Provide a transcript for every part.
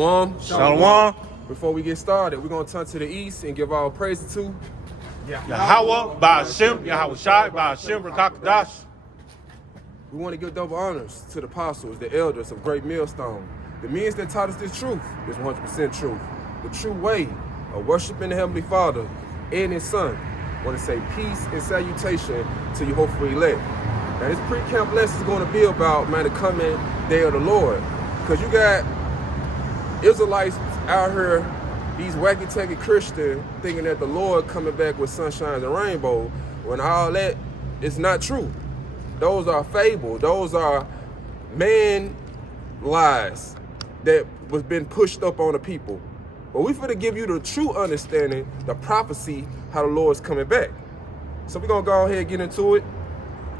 Shalom. Before we get started, we're going to turn to the east and give our praise to Yahweh, Ba'ashem, Yahweh Shai, Ba'ashem, Rakakadash. We want to give double honors to the apostles, the elders of Great Millstone, the men that taught us this truth, this 100% truth, the true way of worshiping the Heavenly Father and His Son. I want to say peace and salutation to you hopefully elect. Now this pre-camp lesson is going to be about, man, the coming day of the Lord. Because you got Israelites out here, these wacky-tacky Christians, thinking that the Lord coming back with sunshine and rainbow, when all that is not true. Those are fables. Those are man lies that was been pushed up on the people. But we finna give you the true understanding, the prophecy, how the Lord's coming back. So we're gonna go ahead and get into it,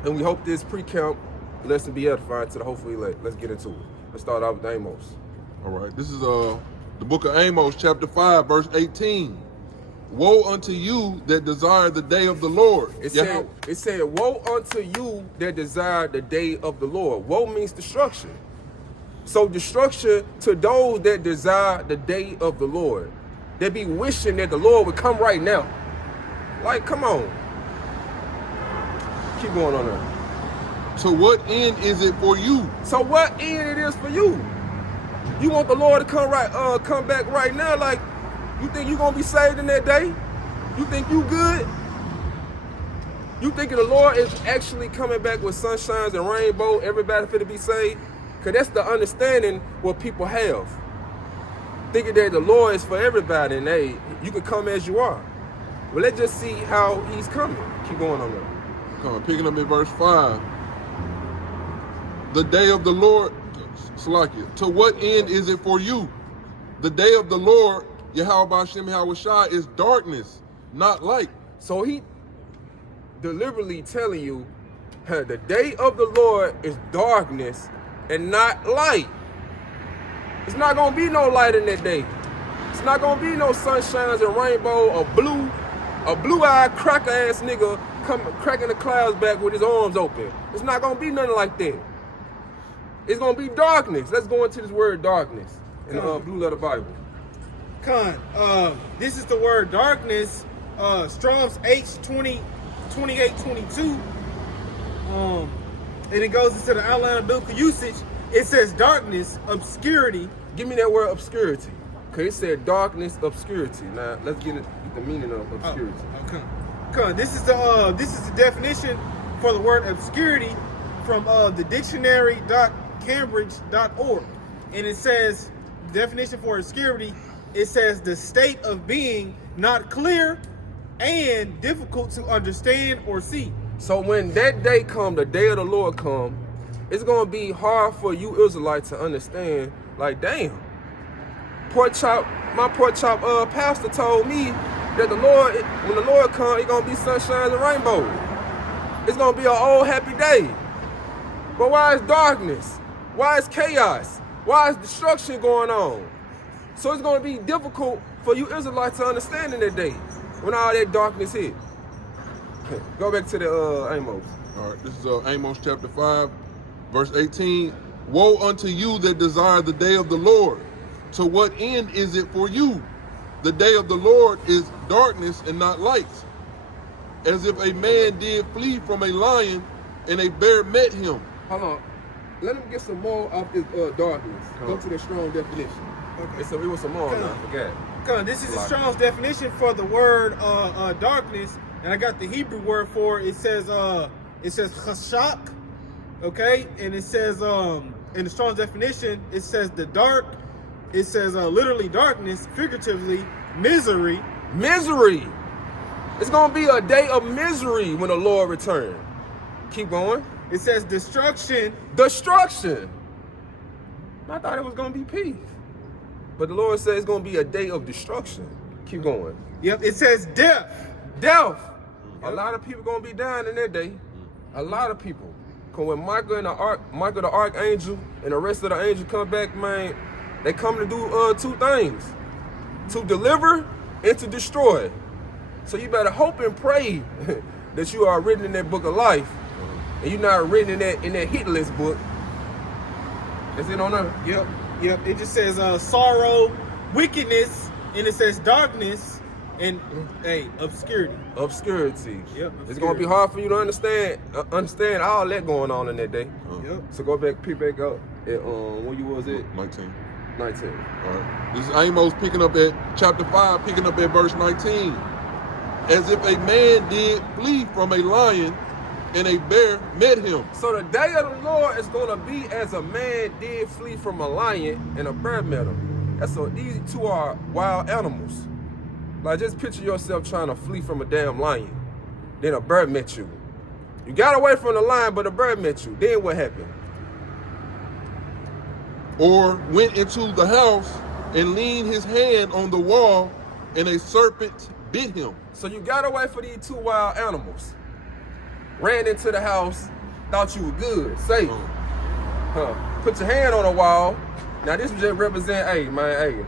and we hope this pre-camp lesson be edifying to the hopefully elect. Let's get into it. Let's start out with Amos. All right, this is the book of Amos, chapter 5, verse 18. Woe unto you that desire the day of the Lord. It said, woe unto you that desire the day of the Lord. Woe means destruction. So destruction to those that desire the day of the Lord. They be wishing that the Lord would come right now. Like, come on. Keep going on there. To what end is it for you? So what end it is for you? You want the Lord to come back right now? Like, you think you gonna be saved in that day? You think you good? You thinking the Lord is actually coming back with sunshines and rainbow, everybody finna be saved? Cause that's the understanding what people have. Thinking that the Lord is for everybody and hey, you can come as you are. Well, let's just see how He's coming. Keep going on there. Picking up in verse 5. The day of the Lord, Salakia, to what end is it for you? The day of the Lord, Yahweh Ba'ashem Yahweh Shai, is darkness, not light. So He deliberately telling you, the day of the Lord is darkness and not light. It's not gonna be no light in that day. It's not gonna be no sunshines and rainbow, a blue-eyed cracker-ass nigga cracking the clouds back with his arms open. It's not gonna be nothing like that. It's gonna be darkness. Let's go into this word darkness in the Blue Letter Bible. This is the word darkness, Strong's H2822. And it goes into the outline of biblical usage. It says darkness, obscurity. Give me that word obscurity. Okay, it said darkness, obscurity. Now let's get the meaning of obscurity. This is the definition for the word obscurity from the dictionary.cambridge.org. And it says, definition for obscurity, it says the state of being not clear and difficult to understand or see. So when that day come, the day of the Lord come, it's gonna be hard for you Israelites to understand. Like, damn, my pork chop pastor told me that the Lord, when the Lord come, it's gonna be sunshine and rainbow. It's gonna be an old happy day. But why is darkness? Why is chaos? Why is destruction going on? So it's gonna be difficult for you Israelites to understand in that day when all that darkness hit. Go back to the Amos. All right, this is Amos chapter 5, verse 18. Woe unto you that desire the day of the Lord. To what end is it for you? The day of the Lord is darkness and not light. As if a man did flee from a lion and a bear met him. Hold on. Let him get some more of this darkness. Go to the strong definition. Okay. So it was some more, I forgot. This is the Strong's definition for the word darkness, and I got the Hebrew word for it. It says chashak, okay, and it says in the Strong's definition it says the dark. It says literally darkness, figuratively misery. Misery. It's gonna be a day of misery when the Lord returns. Keep going. It says destruction. Destruction. I thought it was gonna be peace. But the Lord says it's going to be a day of destruction. Keep going. Yep, it says death. Death. A lot of people going to be dying in that day. A lot of people. Because when Michael the archangel and the rest of the angels come back, man, they come to do two things. To deliver and to destroy. So you better hope and pray that you are written in that book of life. And you're not written in that hit list book. Is it on there? Yep. Yep, it just says sorrow, wickedness, and it says darkness, and obscurity. Obscurity. Yep. It's gonna be hard for you to understand all that going on in that day. Yep. So go back, pick back up at when you was at 19. 19. All right. This is Amos picking up at chapter 5, picking up at verse 19. As if a man did flee from a lion and a bear met him. So the day of the Lord is gonna be as a man did flee from a lion and a bear met him. These two are wild animals. Like, just picture yourself trying to flee from a damn lion. Then a bear met you. You got away from the lion, but a bear met you. Then what happened? Or went into the house and leaned his hand on the wall, and a serpent bit him. So you got away from these two wild animals. Ran into the house, thought you were good, safe. Put your hand on the wall. Now this just represent, hey man,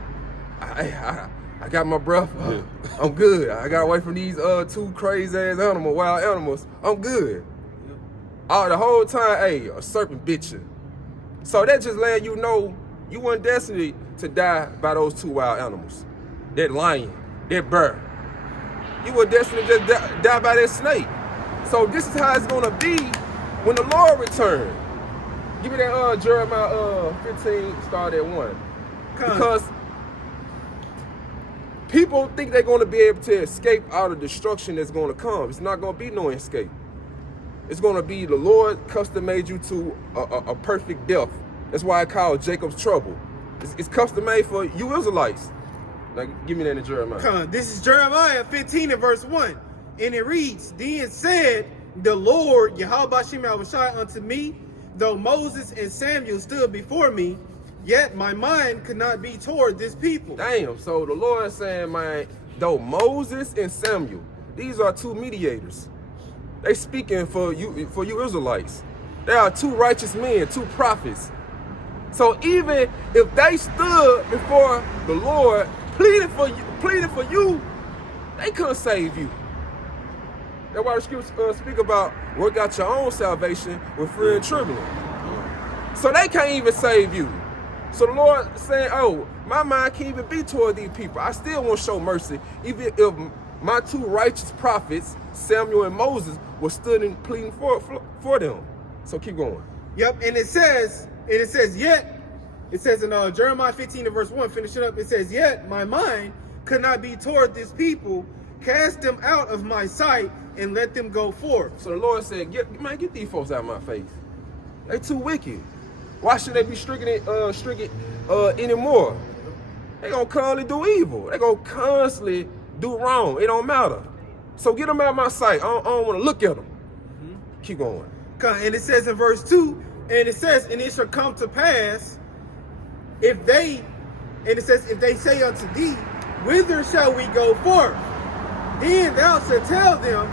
I got my breath. I'm good. I got away from these two crazy ass wild animals. I'm good. The whole time, a serpent bit you. So that just letting you know you weren't destined to die by those two wild animals. That lion, that bear. You were destined to just die by that snake. So this is how it's gonna be when the Lord returns. Give me that Jeremiah 15, start at 1. Because people think they're gonna be able to escape out of destruction that's gonna come. It's not gonna be no escape. It's gonna be the Lord custom made you to a perfect death. That's why I call it Jacob's trouble. It's custom made for you Israelites. Like, give me that in Jeremiah. This is Jeremiah 15 and verse 1. And it reads, Then said the Lord, Yahweh Shem Yahushai unto me, though Moses and Samuel stood before me, yet my mind could not be toward this people. Damn, so the Lord is saying, man, though Moses and Samuel, these are two mediators. They speaking for you Israelites. They are two righteous men, two prophets. So even if they stood before the Lord, pleading for you, they couldn't save you. That's why the scriptures speak about work out your own salvation with fear and trembling. So they can't even save you. So the Lord saying, oh, my mind can't even be toward these people. I still won't show mercy, even if my two righteous prophets, Samuel and Moses, were stood and pleading for them. So keep going. Yep, and it says yet, it says in Jeremiah 15 and verse 1, finish it up, it says, yet my mind could not be toward this people, cast them out of my sight, and let them go forth. So the Lord said, get these folks out of my face. They too wicked. Why should they be stricken anymore? They gonna constantly do evil. They gonna constantly do wrong. It don't matter. So get them out of my sight. I don't want to look at them. Keep going. And it says in verse 2, and it says, and it shall come to pass, if they say unto thee, whither shall we go forth? Then thou shalt tell them,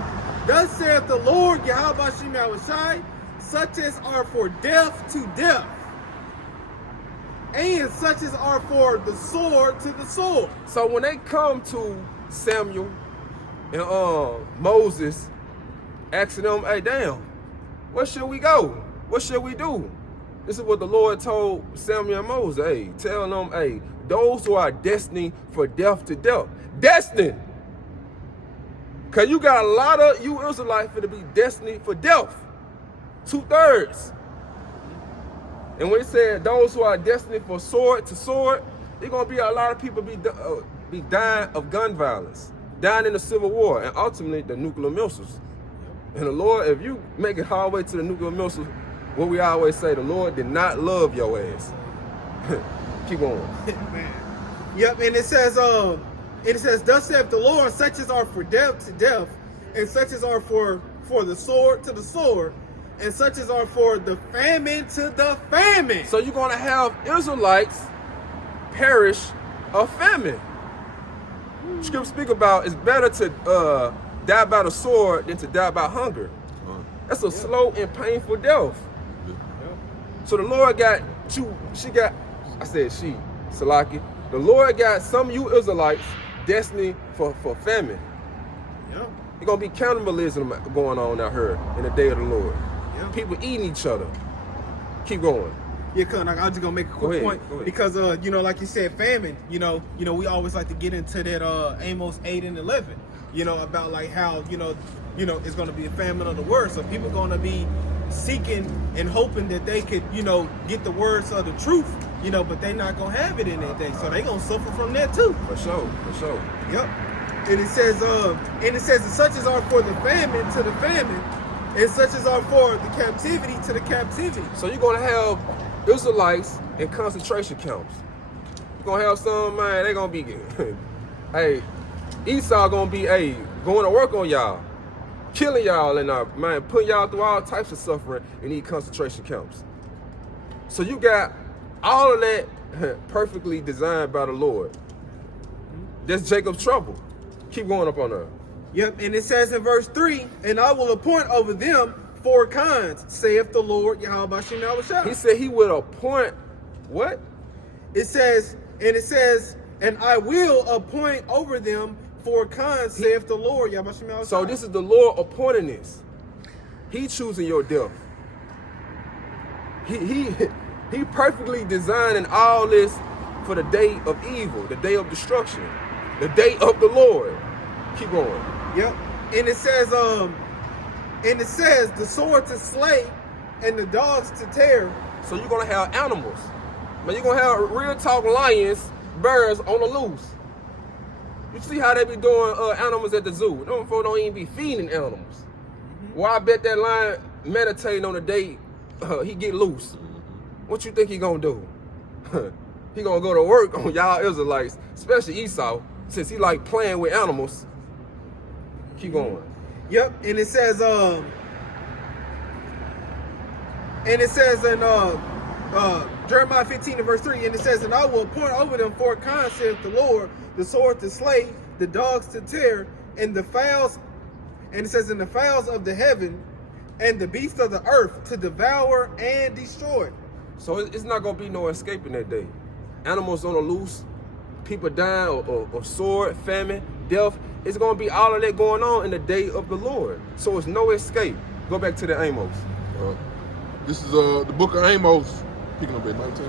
thus saith the Lord Yahweh Shem Yahushai, such as are for death to death, and such as are for the sword to the sword. So when they come to Samuel and Moses, asking them, hey, damn, where should we go? What should we do? This is what the Lord told Samuel and Moses. Hey, tell them, hey, those who are destined for death to death. Destined. Because you got a lot of you Israelites to be destined for death. 2/3. And when it said those who are destined for sword to sword, there's going to be a lot of people be dying of gun violence, dying in the Civil War, and ultimately the nuclear missiles. And the Lord, if you make it all the way to the nuclear missiles, what we always say, the Lord did not love your ass. Keep going. Man. Yep, and it says, thus saith the Lord, such as are for death to death, and such as are for the sword to the sword, and such as are for the famine to the famine. So you're going to have Israelites perish of famine. Scripture speak about it's better to die by the sword than to die by hunger. That's a slow and painful death. So the Lord got you, Salaki. The Lord got some of you Israelites destined for famine. Yeah. There's going to be cannibalism going on out here in the day of the Lord. Yeah. People eating each other. Keep going. Yeah, cause I'm just gonna make a quick point because you know, like you said, famine. You know, we always like to get into that Amos 8 and 11. You know, about like how you know it's gonna be a famine of the word. So people gonna be seeking and hoping that they could get the words of the truth. But they not gonna have it in that day. So they gonna suffer from that too. For sure. Yep. And it says, and such as are for the famine to the famine, and such as are for the captivity to the captivity. So you're gonna have Israelites in concentration camps. You're gonna have some, man, they gonna be hey, Esau gonna be going to work on y'all, killing y'all and man, putting y'all through all types of suffering in these concentration camps. So you got all of that perfectly designed by the Lord. That's Jacob's trouble. Keep going up on there. Yep, and it says in verse 3, and I will appoint over them 4 kinds, saith the Lord Yahweh Bashim Yahushua. He said he would appoint what? It says, and I will appoint over them 4 kinds, saith the Lord Yahweh Bashim Yahushua. So this is the Lord appointing this. He choosing your death. He perfectly designing all this for the day of evil, the day of destruction, the day of the Lord. Keep going. Yep. And it says the sword to slay and the dogs to tear. So you're gonna have animals. Man, you're gonna have real talk lions, bears on the loose. You see how they be doing animals at the zoo. Them folks don't even be feeding animals. Well, I bet that lion meditating on the day he get loose. What you think he gonna do? He gonna go to work on y'all Israelites, especially Esau, since he like playing with animals. Keep going. Yep, and it says in Jeremiah 15 and verse 3, and it says, and I will appoint over them 4 kinds, saith the Lord, the sword to slay, the dogs to tear, and the fowls, and it says, and the fowls of the heaven, and the beasts of the earth to devour and destroy. So it's not gonna be no escaping that day. Animals on the loose, people dying of sword, famine, death. It's gonna be all of that going on in the day of the Lord. So it's no escape. Go back to the Amos. This is the book of Amos, picking up at 19.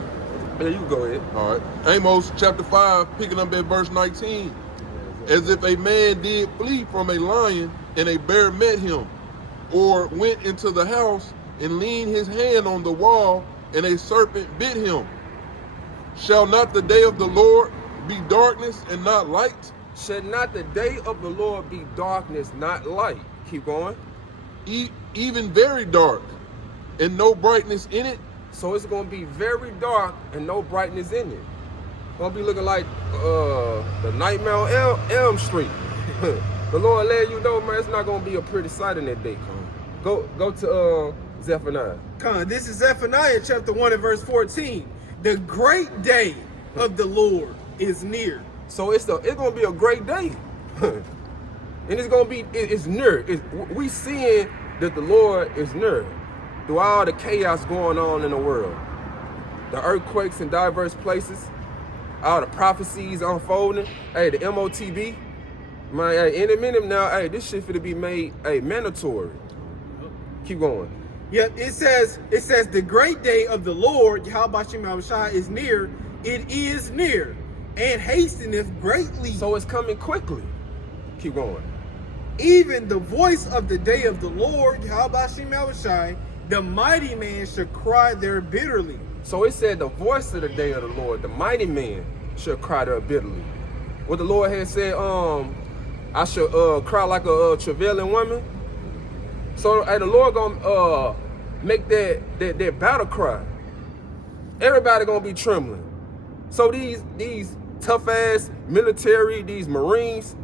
Yeah, you can go ahead. All right. Amos chapter 5, picking up at verse 19. As if a man did flee from a lion and a bear met him, or went into the house and leaned his hand on the wall and a serpent bit him. Shall not the day of the Lord be darkness and not light? Shall not the day of the Lord be darkness, not light? Keep going. Even very dark, and no brightness in it. So it's going to be very dark and no brightness in it. Going to be looking like the Nightmare on Elm Street. The Lord let you know, man, it's not going to be a pretty sight in that day. Go to Zephaniah. This is Zephaniah chapter 1 and verse 14. The great day of the Lord is near. So it's gonna be a great day. And it's gonna be, it's near. We seeing that the Lord is near through all the chaos going on in the world. The earthquakes in diverse places, all the prophecies unfolding. Hey, the MOTB, man, hey, in a minute now, hey, this shit finna be made mandatory. Keep going. Yep, it says the great day of the Lord, Yahweh Bashim Yahushua, is near. It is near, and hasteneth greatly. So it's coming quickly. Keep going. Even the voice of the day of the Lord, Yahweh Bashim Yahushua, the mighty man shall cry there bitterly. So it said the voice of the day of the Lord, the mighty man shall cry there bitterly. What the Lord had said, I shall cry like a travailing woman. So the Lord gonna make that battle cry. Everybody gonna be trembling. So these tough ass military, these Marines,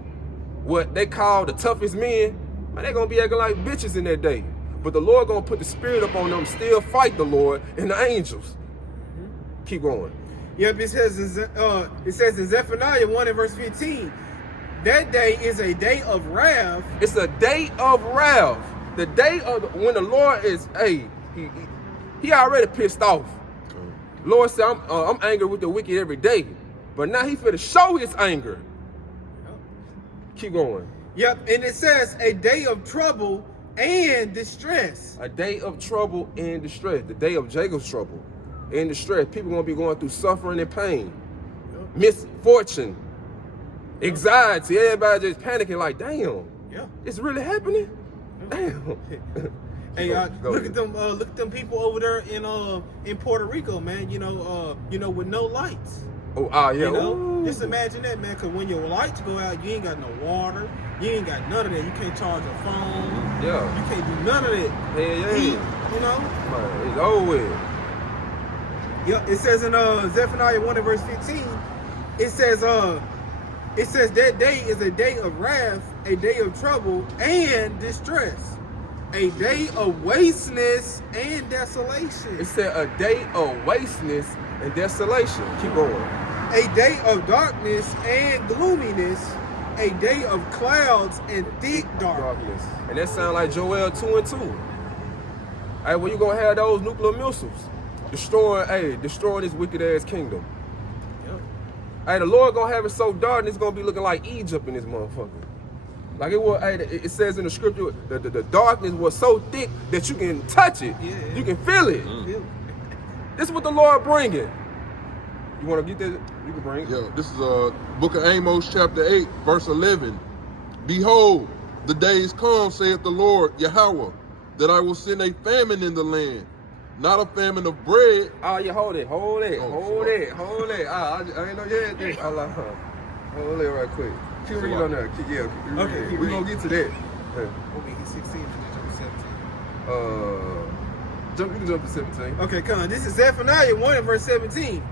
what they call the toughest men, man, they gonna be acting like bitches in that day. But the Lord gonna put the spirit up on them, still fight the Lord and the angels. Keep going. Yep, it says in Zephaniah 1 and verse 15, that day is a day of wrath. It's a day of wrath. The day of when the Lord is, he already pissed off. Lord said, I'm angry with the wicked every day. But now he finna show his anger. Keep going. Yep, and it says a day of trouble and distress. A day of trouble and distress. The day of Jacob's trouble. in distress. People gonna be going through suffering and pain, misfortune, anxiety. Everybody just panicking like, damn, it's really happening. Damn. Hey, look at them! Look at them people over there in Puerto Rico, man. You know, with no lights. Yeah. You know, Ooh. just imagine that, man. Cause when your lights go out, you ain't got no water. You ain't got none of that. You can't charge your phone. Yeah. You can't do none of that. Yeah. Heat, you know. Man, it's over with. Yeah. It says in Zephaniah 1 and verse 15. It says that day is a day of wrath, a day of trouble and distress, a day of wasteness and desolation. It said a day of wasteness and desolation. Keep going. A day of darkness and gloominess, a day of clouds and thick darkness. And that sound like Joel 2 and 2. Hey, when you gonna have those nuclear missiles destroying this wicked ass kingdom? Yep. Hey, the Lord gonna have it so dark, and it's gonna be looking like Egypt in this motherfucker. Like it was. Hey, it says in the scripture, the darkness was so thick that you can touch it. Yeah. You can feel it. Feel it. This is what the Lord bringing. You want to get that? You can bring it. Yeah, this is book of Amos chapter 8, verse 11. Behold, the days come, saith the Lord Yahweh, that I will send a famine in the land, not a famine of bread. Oh, yeah, hold it. Oh, I ain't know you had this. Hold it right quick. Keep reading on there. Keep reading. Okay, keep We're going to get to that. Okay, he's 16 and then jump 17. You can jump to 17. Okay, come on. This is Zephaniah 1 and verse 17.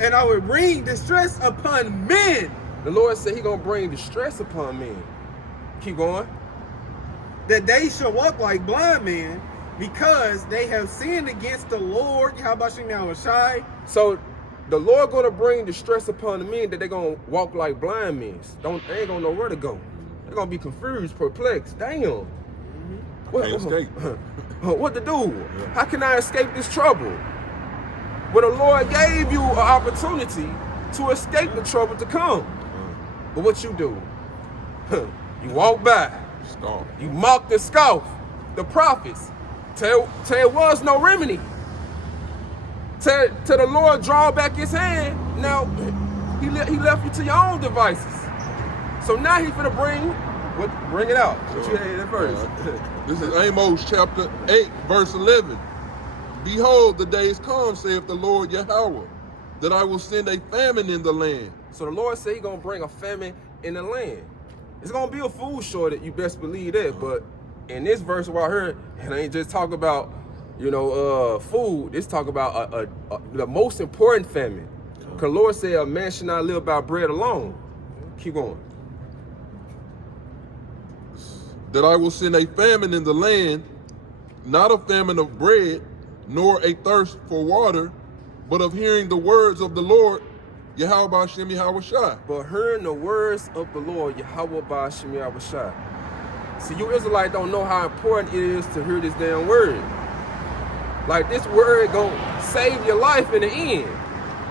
And I will bring distress upon men. The Lord said he going to bring distress upon men. Keep going. That they shall walk like blind men, because they have sinned against the Lord. How about you now, Shai? So the Lord going to bring distress upon the men that they're going to walk like blind men. They ain't going to know where to go. They're going to be confused, perplexed. Damn. Can't escape. What to do? How can I escape this trouble? Well, the Lord gave you an opportunity to escape the trouble to come. But what you do? You walk by. Scoff. You mocked and scoffed the prophets. Till it was no remedy. Till the Lord draw back his hand. Now, he left you to your own devices. So now he's finna bring it out. What you had at first. This is Amos chapter 8, verse 11. Behold, the days come, saith the Lord Yahweh, that I will send a famine in the land. So the Lord said he's going to bring a famine in the land. It's going to be a food shortage, you best believe that. But in this verse right here, it ain't just talk about, food. It's talk about the most important famine. Because the Lord said a man should not live by bread alone. Keep going. That I will send a famine in the land, not a famine of bread, nor a thirst for water, but of hearing the words of the Lord, Yahweh Ba'ashem Yahweh Shai. But hearing the words of the Lord, Yahweh Ba'ashem Yahweh Shai. See, you Israelites don't know how important it is to hear this damn word. Like, this word gonna save your life in the end.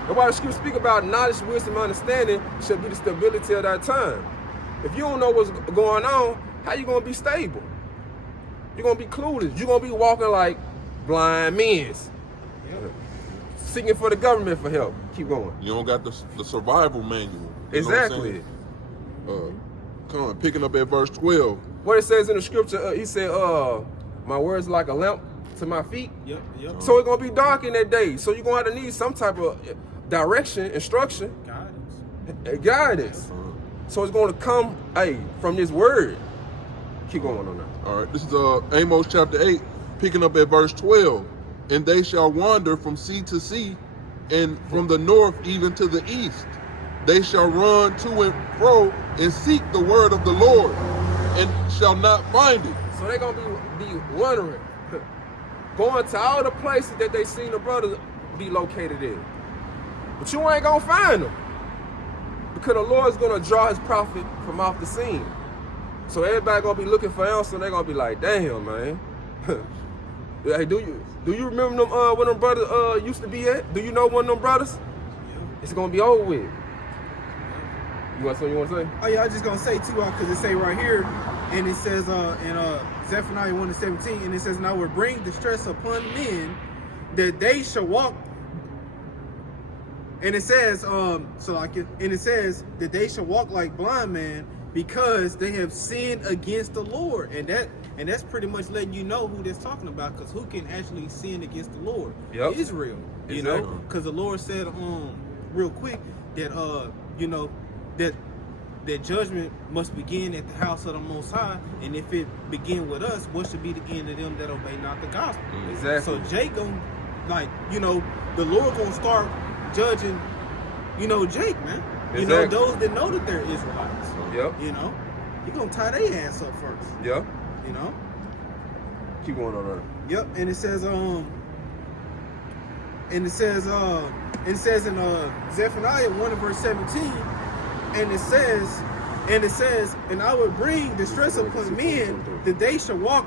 And while the scripture speak about knowledge, wisdom, understanding should be the stability of that time. If you don't know what's going on, how you gonna be stable? You're gonna be clueless. You're gonna be walking like blind men. Seeking for the government for help. Keep going. You don't got the survival manual. You know Exactly. what I'm saying? Come on, picking up at verse 12. What it says in the scripture, he said, my words like a lamp to my feet. Yep. So it's going to be dark in that day. So you're going to have to need some type of direction, instruction, guidance. So it's going to come, from this word. Keep going on that. All right, this is Amos chapter 8, picking up at verse 12. And they shall wander from sea to sea, and from the north even to the east. They shall run to and fro and seek the word of the Lord, and shall not find it. So they're going to be wandering, going to all the places that they seen the brothers be located in. But you ain't going to find them, because the Lord's going to draw his prophet from off the scene. So everybody going to be looking for answers, and they're going to be like, damn, man. Hey, do you remember them where them brothers used to be at? Do you know one of them brothers? It's gonna be over with. You want something you want to say? Oh yeah, I was just gonna say too, because it say right here, and it says in Zephaniah 1:17, and it says, "And I will bring distress upon men, that they shall walk And it says, and it says that they shall walk like blind men because they have sinned against the Lord. And that's pretty much letting you know who that's talking about, because who can actually sin against the Lord? Yep. Israel. You Exactly. know, because the Lord said, real quick, that you know, that judgment must begin at the house of the Most High, and if it begin with us, what should be the end of them that obey not the gospel? Exactly. So Jake gonna, like, you know, the Lord gonna start judging, you know, Jake, man. You know, Exactly. those that know that they're Israelites. Yep. You know, he gonna tie their ass up first. Yep. You know. Keep going on there. Yep. And it says in Zephaniah 1 and verse 17, and it says, and I will bring distress upon men that they shall walk,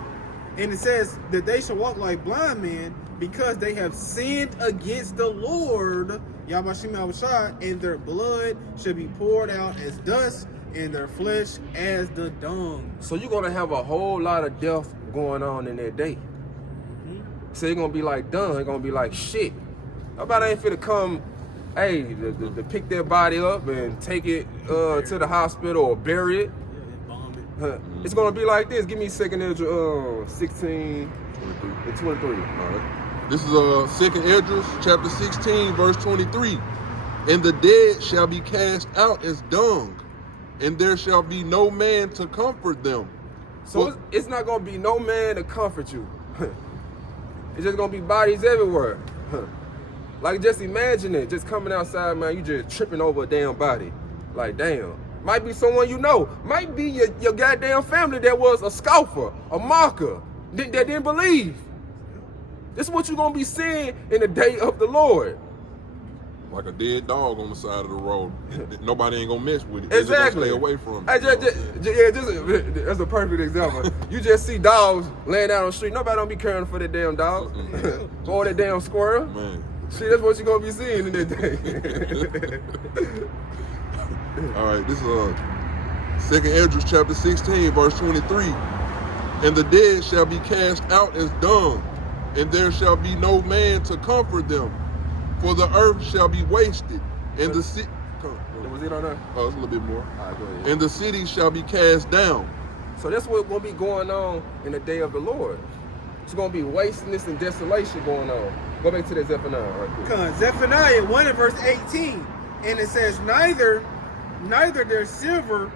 and it says that they shall walk like blind men because they have sinned against the Lord, Yahweh and their blood shall be poured out as dust and their flesh as the dung. So you're gonna have a whole lot of death going on in that day. So you're gonna be like dung, it's gonna be like shit. Nobody ain't finna come, hey, to pick their body up and take it to the hospital or bury it. It's gonna be like this. Give me 2nd Ezra 16 and 23. All right. This is 2nd Esdras chapter 16 verse 23. And the dead shall be cast out as dung, and there shall be no man to comfort them. So it's not gonna be no man to comfort you. It's just gonna be bodies everywhere. Like, just imagine it, just coming outside, man, you just tripping over a damn body. Like, damn. Might be someone you know. Might be your goddamn family that was a scoffer, a mocker, that didn't believe. This is what you're gonna be seeing in the day of the Lord. Like a dead dog on the side of the road. Nobody ain't gonna mess with it. They just Exactly. gonna stay away from Hey, it. that's a perfect example. You just see dogs laying down on the street. Nobody don't be caring for that damn dog or that damn squirrel. Man. See, that's what you're gonna be seeing in that day. All right, this is 2nd Esdras chapter 16 verse 23. And the dead shall be cast out as dung, and there shall be no man to comfort them, for the earth shall be wasted, and the city. Was it on there? Oh, it's a little bit more. All right, go ahead. And the city shall be cast down. So that's what's gonna be going on in the day of the Lord. It's gonna be wastiness and desolation going on. Go back to that Zephaniah right quick. Zephaniah 1 and verse 18, and it says, neither their silver,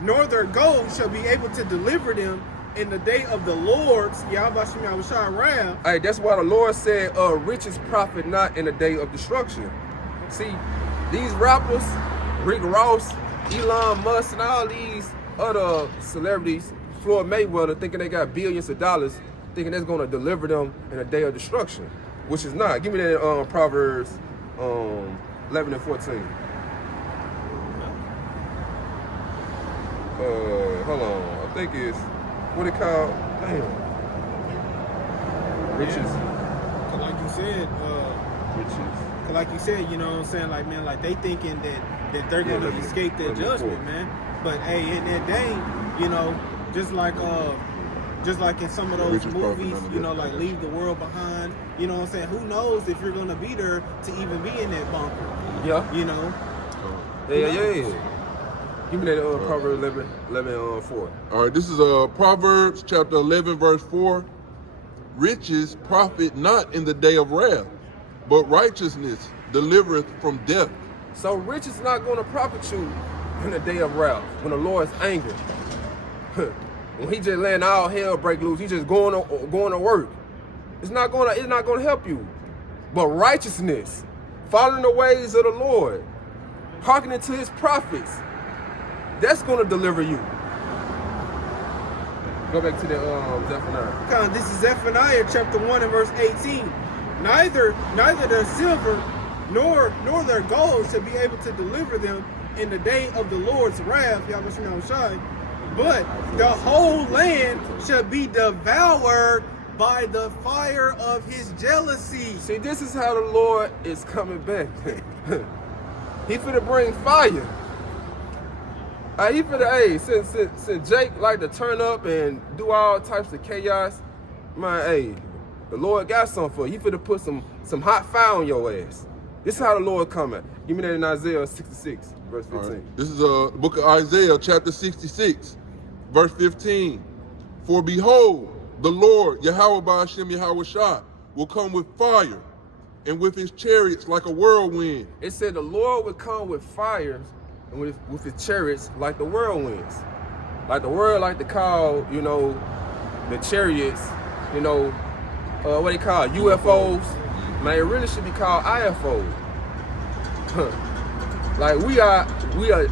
nor their gold shall be able to deliver them in the day of the Lord's wrath. Hey, that's why the Lord said, riches profit not in the day of destruction. See, these rappers, Rick Ross, Elon Musk, and all these other celebrities, Floyd Mayweather, thinking they got billions of dollars, thinking that's going to deliver them in a day of destruction, which is not. Give me that Proverbs 11 and 14. Hold on. I think it's, what it called? Damn. Riches. Like you said, Riches. like you said, you know what I'm saying? Like, man, like they thinking that they're going to escape their judgment, man. But hey, in that day, you know, just like in some of those movies, you know, like Leave the World Behind, you know what I'm saying? Who knows if you're going to be there to even be in that bunker? Yeah. You know? Yeah. Give me that Proverbs 11 4. All right, this is Proverbs chapter 11 verse 4. Riches profit not in the day of wrath, but righteousness delivereth from death. So rich is not going to profit you in the day of wrath, when the Lord's angry. When he just letting all hell break loose, he just going to work. It's not going to help you. But righteousness, following the ways of the Lord, hearkening to his prophets, that's going to deliver you. Go back to the Zephaniah. This is Zephaniah chapter 1 and verse 18. Neither their silver nor their gold shall be able to deliver them in the day of the Lord's wrath, but the whole land shall be devoured by the fire of his jealousy. See, this is how the Lord is coming back. He finna bring fire. He finna, since Jake like to turn up and do all types of chaos, man, The Lord got something for you. He finna put some hot fire on your ass. This is how the Lord coming. Give me that in Isaiah 66, verse 15. Right. This is the book of Isaiah, chapter 66, verse 15. For behold, the Lord, Yahweh Ba'ashem Yahweh Shah, will come with fire and with his chariots like a whirlwind. It said the Lord would come with fire and with his chariots like the whirlwinds. Like the world like to call, you know, the chariots, you know, what they call UFOs. Man, it really should be called IFOs. Like we are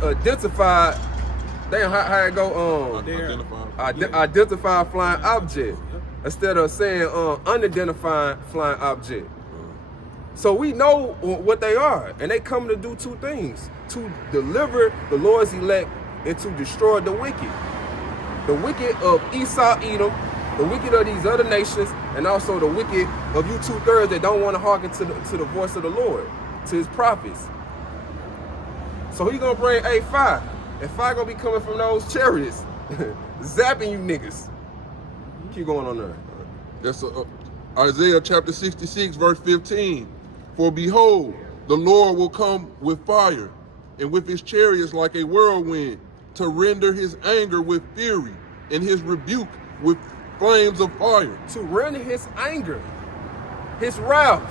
identified. Damn, how it go? Identified flying object instead of saying unidentified flying object. So we know what they are, and they come to do two things: to deliver the Lord's elect and to destroy the wicked. The wicked of Esau, Edom, the wicked of these other nations, and also the wicked of you 2/3 that don't want to hearken to the voice of the Lord, to his prophets. So he gonna bring a fire, and fire gonna be coming from those chariots, zapping you niggas. Keep going on there. That's Isaiah chapter 66, verse 15. For behold, the Lord will come with fire, and with his chariots like a whirlwind, to render his anger with fury, and his rebuke with flames of fire. To render his anger, his wrath,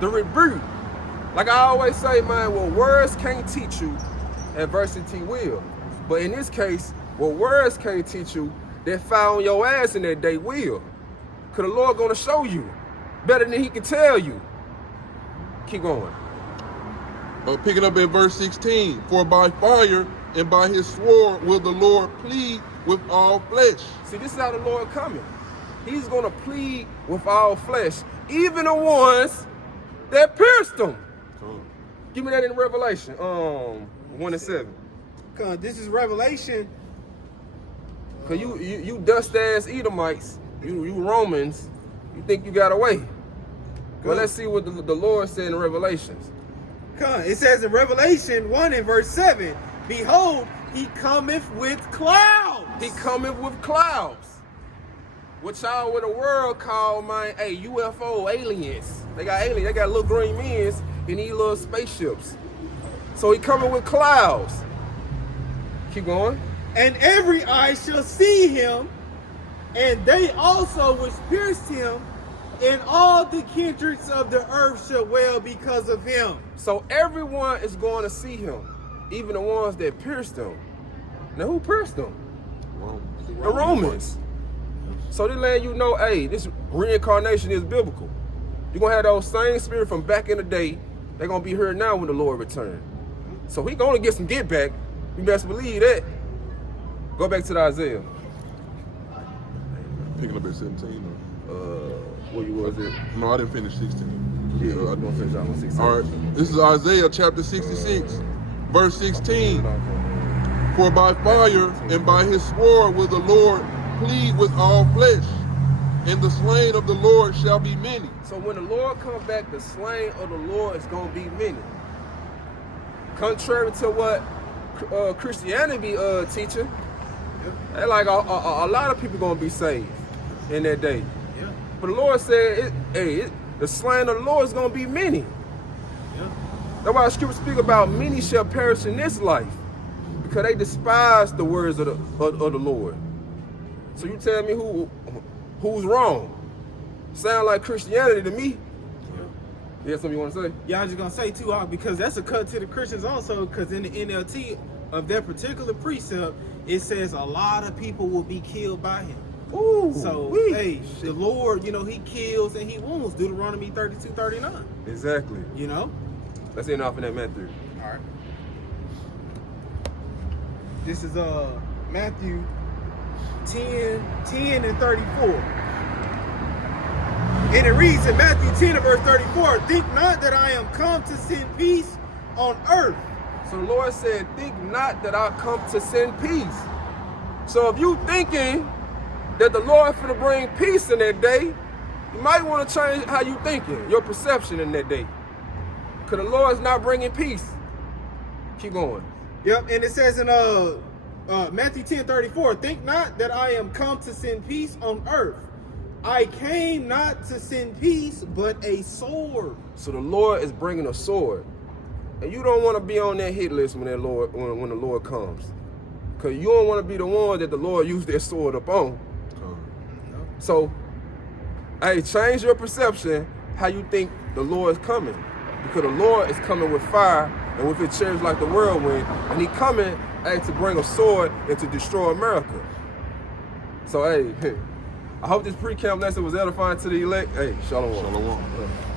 the rebuke. Like I always say, man, what words can't teach you, adversity will. But in this case, what words can't teach you, that fire on your ass in that day will. Cause the Lord gonna show you better than he can tell you. Keep going. Picking up at verse 16. For by fire and by his sword will the Lord plead with all flesh. See, this is how the Lord coming. He's gonna plead with all flesh, even the ones that pierced him. Give me that in Revelation, 1:7. Cause this is Revelation. Cause you dust ass Edomites, you Romans, you think you got away. Well, let's see what the Lord said in Revelations. It says in Revelation 1 and verse 7, behold, he cometh with clouds. He cometh with clouds. What y'all with the world call, man, hey, UFO aliens. They got aliens, they got little green men in these little spaceships. So he coming with clouds. Keep going. And every eye shall see him, and they also which pierced him, and all the kindreds of the earth shall wail because of him. So everyone is going to see him, even the ones that pierced him. Now who pierced him? The Romans. So they letting you know, hey, this reincarnation is biblical. You're going to have those same spirit from back in the day. They're going to be here now when the Lord returns. So he going to get some get back. You best believe that. Go back to the Isaiah. Picking up at 17. What was it? No, I didn't finish 16. Yeah, I don't finish that one. 16. All right. This is Isaiah chapter 66, verse 16. For by fire and by his sword will the Lord plead with all flesh, and the slain of the Lord shall be many. So when the Lord comes back, the slain of the Lord is going to be many. Contrary to what Christianity teaching, they like a lot of people going to be saved in that day. Yeah. But the Lord said, the slain of the Lord is going to be many. Yeah. That's why the scripture speak about many shall perish in this life, because they despise the words of the Lord. So you tell me who's wrong? Sound like Christianity to me. You have something you want to say? Yeah, I was just going to say too, because that's a cut to the Christians also, because in the NLT of that particular precept, it says a lot of people will be killed by him. Ooh, so, hey, the Lord, you know, he kills and he wounds. Deuteronomy 32:39. Exactly. You know? Let's end off in that Matthew. All right. This is Matthew 10 and 34. And it reads in Matthew 10 and verse 34, think not that I am come to send peace on earth. So the Lord said, think not that I come to send peace. So if you thinking that the Lord finna bring peace in that day, you might want to change how you thinking, your perception in that day. Because the Lord's not bringing peace. Keep going. Yep, and it says in Matthew 10:34, think not that I am come to send peace on earth. I came not to send peace, but a sword. So the Lord is bringing a sword. And you don't want to be on that hit list when that Lord when the Lord comes. Because you don't want to be the one that the Lord used their sword upon. So, hey, change your perception how you think the Lord is coming. Because the Lord is coming with fire and with his chariots like the whirlwind. And he coming, hey, to bring a sword and to destroy America. So, hey, I hope this pre-camp lesson was edifying to the elect. Hey, shalom. Shalom.